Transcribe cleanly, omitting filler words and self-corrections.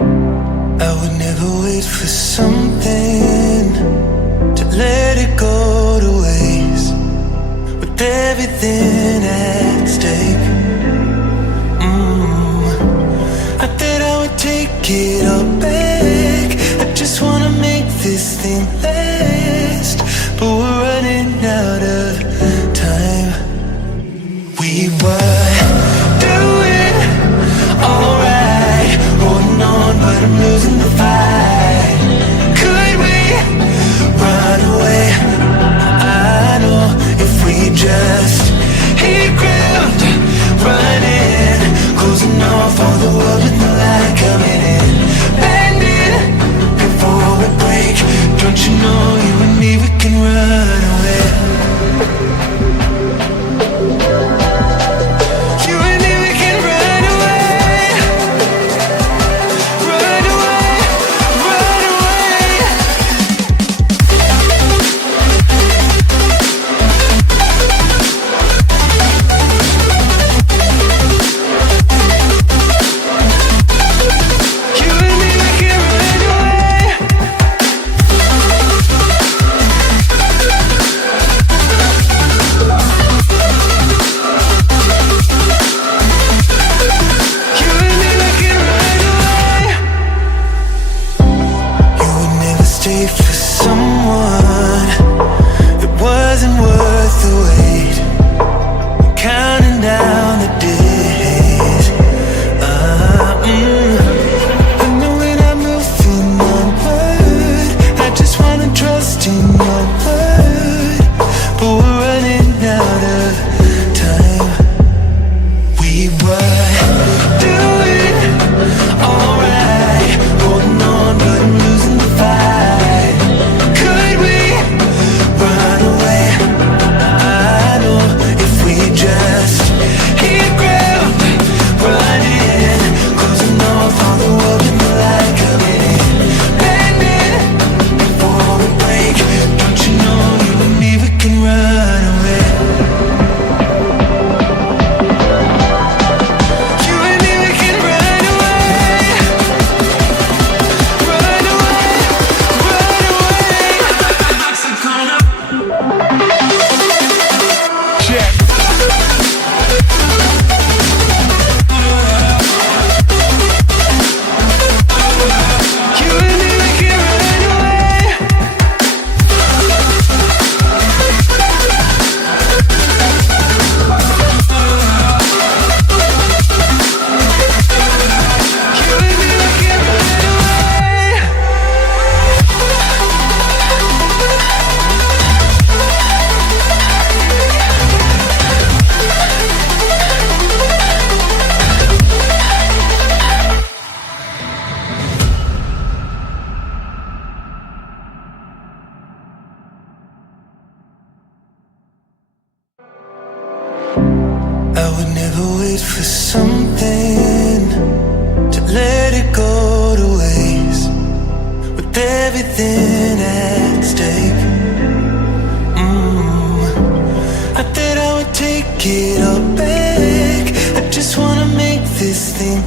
I would never wait for something to let it go to waste, with everything at stake. I thought I would take it all back. I just wanna make this thing last, but we're running out of time. We were doing alright, holding on, but I'm losing the fight. Could we run away? I know if we just hit ground, running, closing off all the world with the light coming in, bending before we break. Don't you know, you and me, we can run away. You and me, we can run away. Run away, run away. You and me, we can run away. You and me, we can run away. You would never stay for someone that wasn't worth the wait. Counting down the days. I know when I'm moving onward, I just wanna trust in your word, but we're running out of time. We were doing alright, holding on, but I'm losing the fight. Could we run away? I know if we just hit ground, running, closing off all the world with the light coming in, bending before we break. Don't you know, you and me, we can run away. You and me, we can run away. Run away, run away. Check. You and me, we can run away. You and me, we can run away. I would never wait for something to let it go to waste, with everything at stake. I thought I would take it all back. I just wanna make this thing